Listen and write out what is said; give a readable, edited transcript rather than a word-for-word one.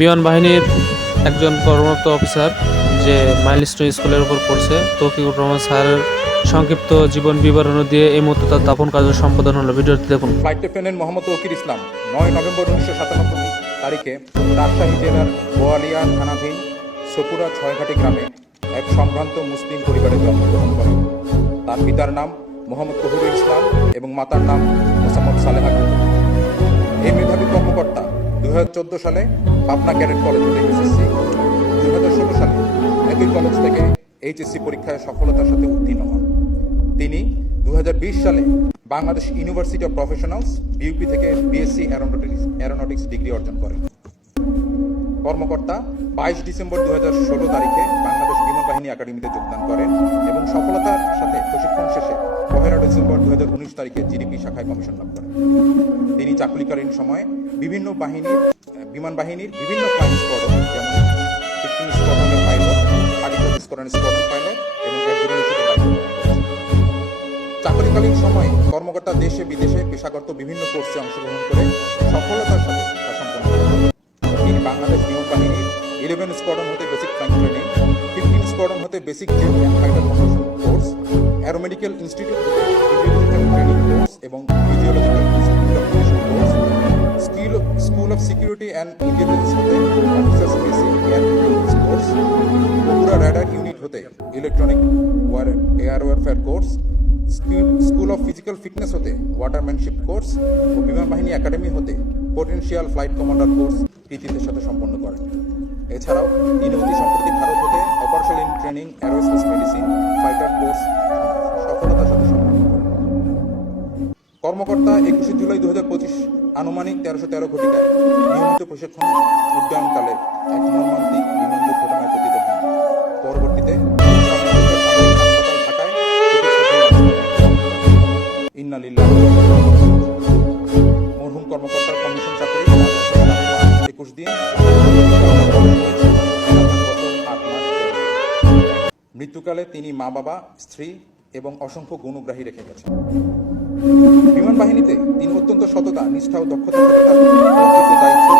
বিমান বাহিনীর একজন কর্মরত অফিসার যে মাইলস্টোন স্কুলের উপর পড়ছে তৌফিকুর রহমান স্যারের সংক্ষিপ্ত জীবন বিবরণ দিয়ে এই মুহূর্তে তার দাফন কার্য সম্পাদন হলো। ভিডিওটি দেখুন। ফ্লাইট লেফটেন্যান্ট মোহাম্মদ তৌকির ইসলাম 9 নভেম্বর 1997 তারিখে রাজশাহী জেলার বোয়ালিয়া থানাধীন সপুরা ছয়ঘাটি গ্রামে এক সম্ভ্রান্ত মুসলিম পরিবারে জন্মগ্রহণ করেন। তার পিতার নাম মোহাম্মদ তহুরুল ইসলাম এবং মাতার নাম মোসাম্মদ সালেহা খাতুন। এই মেধাবী কর্মকর্তা 2014 সালে পাবনা ক্যাডেট কলেজ হতে এসএসসি, 2016 সালে একই কলেজ থেকে এইচএসসি পরীক্ষায় সফলতার সাথে উত্তীর্ণ হন। তিনি 2020 সালে Bangladesh university of professionals BUP থেকে বিএসসি অ্যারোনটিক্স ডিগ্রি অর্জন করেন। কর্মকর্তা 22 ডিসেম্বর 2016 তারিখে বাংলাদেশ বিমান বাহিনী একাডেমিতে যোগদান করেন এবং সফলতার সাথে প্রশিক্ষণ শেষে 1 ডিসেম্বর 2019 তারিখে জিডিপি শাখায় কমিশন লাভ করেন। তিনি চাকরিকালীন সময়ে বিমান বাহিনীর বিভিন্ন ফ্লাইং স্কোয়াড্রন যেমন 15 স্কোয়াড্রনের পাইলট, 34 স্কোয়াড্রনের স্কোয়াড্রন পাইলট এবং একজনের হিসেবে দায়িত্ব পালন করেছেন। চাকরিকালীন সময়ে কর্মকর্তা দেশে বিদেশে পেশাগত বিভিন্ন কোর্সে অংশগ্রহণ করে সফলতার সাথে তা সম্পন্ন করেন। তিনি বাংলাদেশ বিমান বাহিনীর 11 স্কোয়াড্রন হতে বেসিক ফ্লাইং ট্রেনিং, 15 স্কোয়াড্রন হতে basic jet and fighter control course, aeromedical institute হতে ফিজিওলজিক্যাল ট্রেনিং কোর্স এবং physiological institute of training course, school of security and intelligence হতে officers basic air intelligence course, Bogura radar unit হতে electronic air warfare course, school of physical fitness হতে watermanship course ও বিমান বাহিনী academy হতে potential flight commander course কৃতিত্বের সাথে সম্পন্ন করেন। এছাড়াও তিনি অতি সম্প্রতি ভারত হতে operational in training aerospace medicine fighter course সফলতার সাথে সম্পন্ন করেন। কর্মকর্তা 21 জুলাই 2025 আনুমানিক 1313 ঘটিকায় নিয়মিত প্রশিক্ষণ উড্ডয়নকালে এক মর্মান্তিক বিমান দুর্ঘটনায় পতিত হন। পরবর্তীতে ঢাকায় ইন্না লিল্লাহি ওয়া ইন্না ইলাইহি রাজিউন। মরহুম কর্মকর্তার কমিশন চাকরি 21 দিন, মৃত্যুকালে তিনি মা বাবা, স্ত্রী এবং অসংখ্য গুণগ্রাহী রেখে গেছেন। বিমান বাহিনীতে তিনি অত্যন্ত সততা, নিষ্ঠা ও দক্ষতার সাথে তার দায়িত্ব